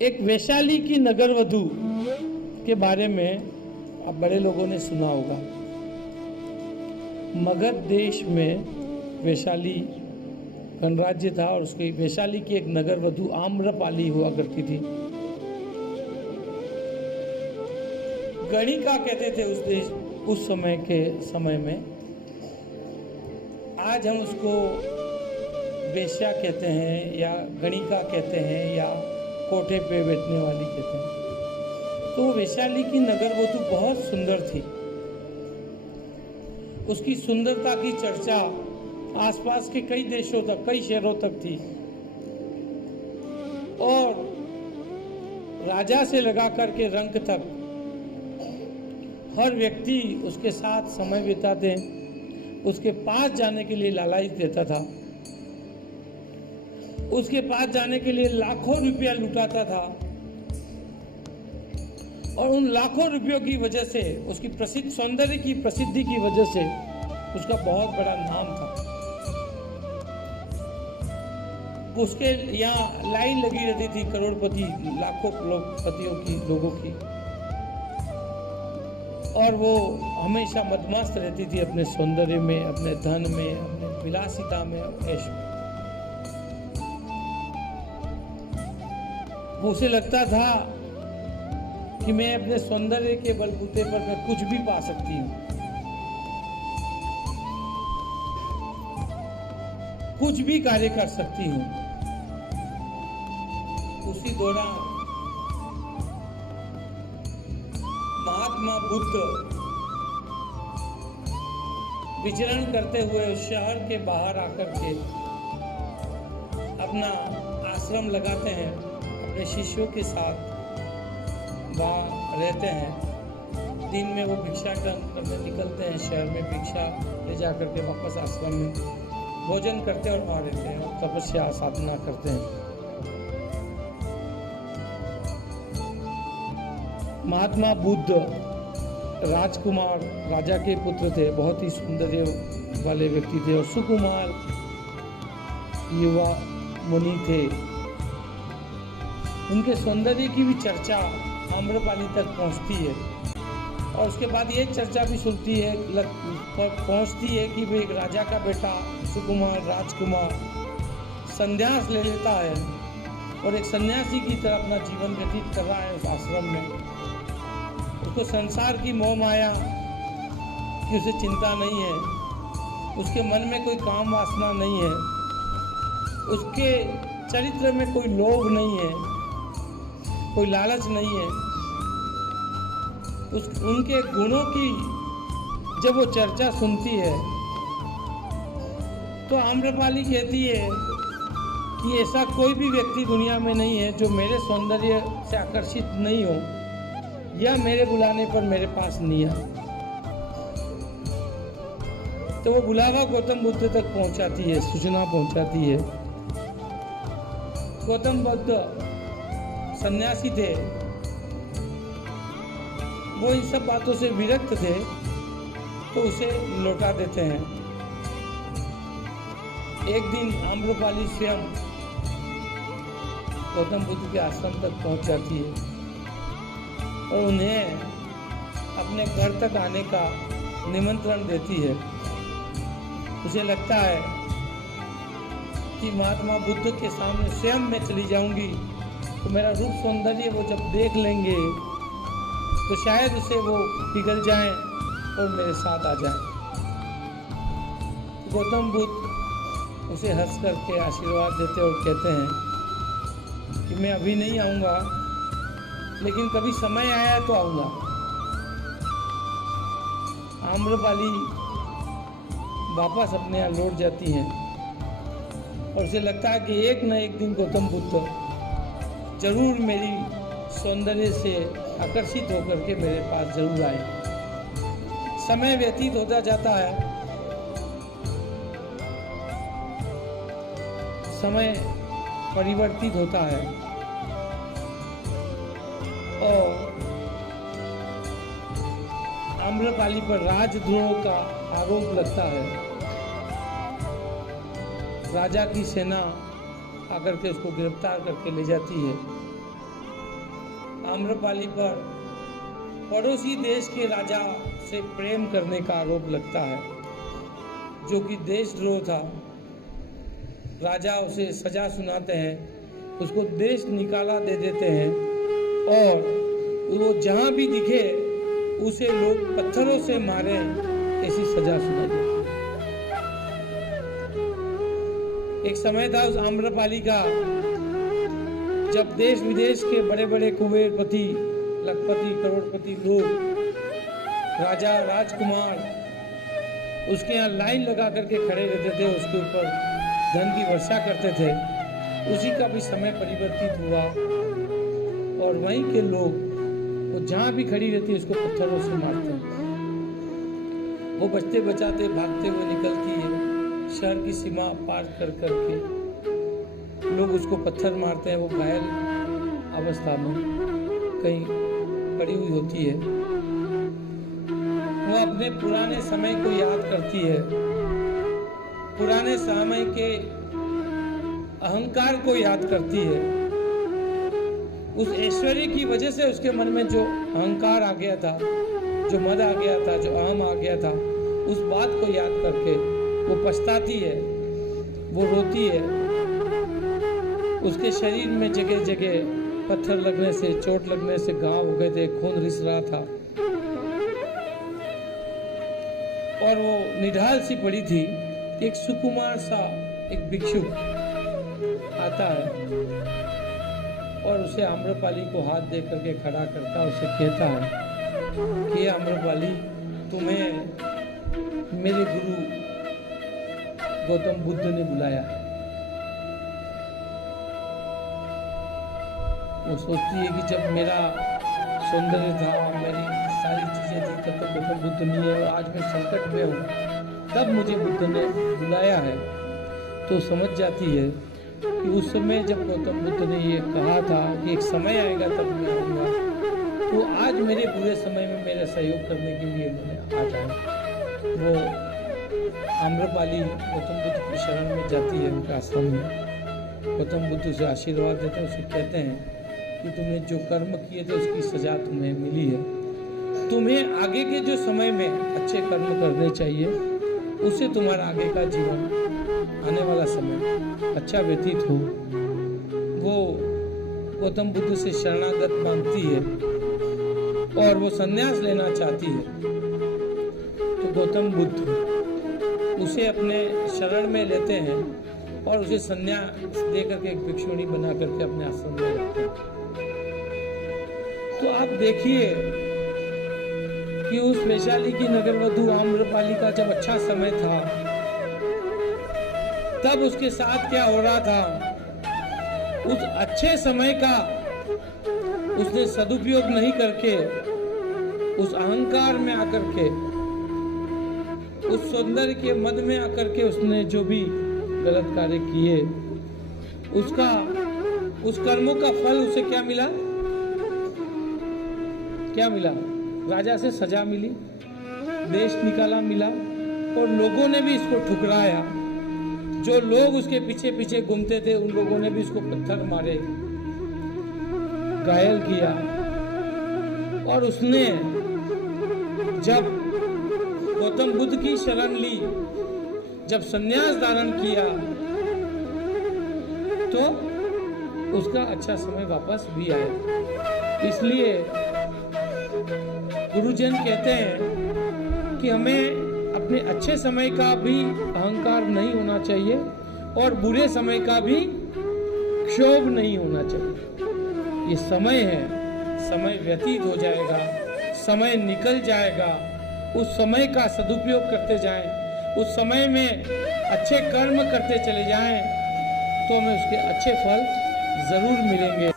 एक वैशाली की नगरवधु के बारे में आप बड़े लोगों ने सुना होगा। मगध देश में वैशाली गणराज्य था और उसकी वैशाली की एक नगरवधु आम्रपाली हुआ करती थी। गणिका कहते थे उस समय में। आज हम उसको वेश्या कहते हैं या गणिका कहते हैं या कोठे पे बैठने वाली कहते हैं। तो वैशाली की नगरवधु बहुत सुंदर थी। उसकी सुंदरता की चर्चा आसपास के कई देशों तक, कई शहरों तक थी और राजा से लगा करके रंक तक हर व्यक्ति उसके साथ समय बिताते, उसके पास जाने के लिए लालच देता था, उसके पास जाने के लिए लाखों रुपया लुटाता था और उन लाखों रुपयों की वजह से, उसकी प्रसिद्ध सौंदर्य की प्रसिद्धि की वजह से उसका बहुत बड़ा नाम था। उसके यहाँ लाइन लगी रहती थी करोड़पति, लाखों पतियों की, लोगों की, और वो हमेशा मदमस्त रहती थी अपने सौंदर्य में, अपने धन में, अपने विलासिता में, ऐश में। उसे लगता था कि मैं अपने सौंदर्य के बलबूते पर मैं कुछ भी पा सकती हूँ, कुछ भी कार्य कर सकती हूँ। उसी दौरान महात्मा बुद्ध विचरण करते हुए शहर के बाहर आकर के अपना आश्रम लगाते हैं, अपने शिष्यों के साथ वहाँ रहते हैं। दिन में वो भिक्षाटन करने निकलते हैं, शहर में भिक्षा ले जा करके वापस आश्रम में भोजन करते हैं और वहाँ रहते हैं और तपस्या साधना करते हैं। महात्मा बुद्ध राजकुमार राजा के पुत्र थे, बहुत ही सौंदर्य वाले व्यक्ति थे और सुकुमार युवा मुनि थे। उनके सौंदर्य की भी चर्चा आम्रपाली तक पहुंचती है और उसके बाद ये चर्चा भी पहुंचती है कि वे एक राजा का बेटा सुकुमार राजकुमार संन्यास ले लेता है और एक सन्यासी की तरह अपना जीवन व्यतीत कर रहा है उस आश्रम में। उसको संसार की मोह माया की उसे चिंता नहीं है, उसके मन में कोई काम वासना नहीं है, उसके चरित्र में कोई लोभ नहीं है, कोई लालच नहीं है। उनके गुणों की जब वो चर्चा सुनती है तो आम्रपाली कहती है कि ऐसा कोई भी व्यक्ति दुनिया में नहीं है जो मेरे सौंदर्य से आकर्षित नहीं हो या मेरे बुलाने पर मेरे पास नहीं आ। तो वो बुलावा गौतम बुद्ध तक पहुंचाती है, सूचना पहुंचाती है। गौतम बुद्ध सन्यासी थे, वो इन सब बातों से विरक्त थे तो उसे लौटा देते हैं। एक दिन आम्रपाली स्वयं गौतम बुद्ध के आश्रम तक पहुंच जाती है और उन्हें अपने घर तक आने का निमंत्रण देती है। उसे लगता है कि महात्मा बुद्ध के सामने स्वयं मैं चली जाऊंगी तो मेरा रूप सौंदर्य वो जब देख लेंगे तो शायद उसे वो पिघल जाएं और मेरे साथ आ जाएं। गौतम बुद्ध उसे हंस करके आशीर्वाद देते और कहते हैं कि मैं अभी नहीं आऊँगा, लेकिन कभी समय आया तो आऊँगा। आम्रपाली वापस अपने यहाँ लौट जाती हैं और उसे लगता है कि एक न एक दिन गौतम बुद्ध जरूर मेरी सौंदर्य से आकर्षित होकर के मेरे पास जरूर आए। समय व्यतीत होता जाता है, समय परिवर्तित होता है और आम्रपाली पर राजद्रोह का आरोप लगता है। राजा की सेना आकर के उसको गिरफ्तार करके ले जाती है आम्रपाली पर पड़ोसी देश के राजा से प्रेम करने का आरोप लगता है, जो कि देशद्रोह था। राजा उसे सजा सुनाते हैं, उसको देश निकाला दे देते हैं और वो जहाँ भी दिखे उसे लोग पत्थरों से मारे, ऐसी सजा सुना देते। एक समय था उस आम्रपाली का, जब देश विदेश के बड़े बड़े कुबेरपति, लखपति, करोड़पति लोग, राजा, राजकुमार उसके यहाँ लाइन लगा करके खड़े रहते थे, उसके ऊपर धन की वर्षा करते थे। उसी का भी समय परिवर्तित हुआ और वहीं के लोग वो जहाँ भी खड़ी रहती है उसको पत्थरों से मारते हैं। वो बचते बचाते भागते हुए निकलती है, शहर की सीमा पार कर करके लोग उसको पत्थर मारते हैं। वो घायल अवस्था में कहीं पड़ी हुई होती है। वो अपने पुराने समय को याद करती है, पुराने समय के अहंकार को याद करती है। उस ऐश्वर्य की वजह से उसके मन में जो अहंकार आ गया था, जो मद आ गया था, जो अहम आ गया था, उस बात को याद करके वो पछताती है, वो रोती है। उसके शरीर में जगह जगह पत्थर लगने से, चोट लगने से घाव हो गए थे, खून रिस रहा था और वो निढाल सी पड़ी थी। एक सुकुमार सा एक भिक्षु आता है और उसे आम्रपाली को हाथ दे करके खड़ा करता, उसे कहता है कि आम्रपाली, तुम्हें मेरे गुरु गौतम बुद्ध ने बुलाया है। वो सोचती है कि जब मेरा सौंदर्य था, मेरी सारी चीजें थी, तब तो गौतम बुद्ध नहीं है और आज मैं संकट में हूँ, तब मुझे बुद्ध ने बुलाया है। तो समझ जाती है कि उस समय जब गौतम बुद्ध ने ये कहा था कि एक समय आएगा तब मैं आऊँगा, तो आज मेरे बुरे समय में मेरा सहयोग करने के लिए मैंने आ जाए। वो आम्रपाली गौतम बुद्ध की शरण में जाती है, उनके आश्रम में। गौतम बुद्ध उसे आशीर्वाद देते हैं, उसे कहते हैं कि तुमने जो कर्म किए थे उसकी सजा तुम्हें मिली है। तुम्हें आगे के जो समय में अच्छे कर्म करने चाहिए, उससे तुम्हारा आगे का जीवन, आने वाला समय अच्छा व्यतीत हो। वो गौतम बुद्ध से शरणागत मांगती है और वो संन्यास लेना चाहती है। तो गौतम बुद्ध उसे अपने शरण में लेते हैं और उसे संन्यास दे करके एक भिक्षुणी बना करके अपने आश्रम में रखते हैं। तो आप देखिए कि उस वैशाली की नगरवधु आम्रपाली का जब अच्छा समय था, तब उसके साथ क्या हो रहा था। उस अच्छे समय का उसने सदुपयोग नहीं करके, उस अहंकार में आकर के, उस सौंदर्य के मद में आकर के उसने जो भी गलत कार्य किए, उसका, उस कर्मों का फल उसे क्या मिला? क्या मिला? राजा से सजा मिली, देश निकाला मिला और लोगों ने भी इसको ठुकराया। जो लोग उसके पीछे पीछे घूमते थे, उन लोगों ने भी इसको पत्थर मारे, घायल किया। और उसने जब गौतम बुद्ध की शरण ली, जब संन्यास धारण किया, तो उसका अच्छा समय वापस भी आया। इसलिए गुरुजन कहते हैं कि हमें अपने अच्छे समय का भी अहंकार नहीं होना चाहिए और बुरे समय का भी क्षोभ नहीं होना चाहिए। ये समय है, समय व्यतीत हो जाएगा, समय निकल जाएगा। उस समय का सदुपयोग करते जाएं, उस समय में अच्छे कर्म करते चले जाएं, तो हमें उसके अच्छे फल जरूर मिलेंगे।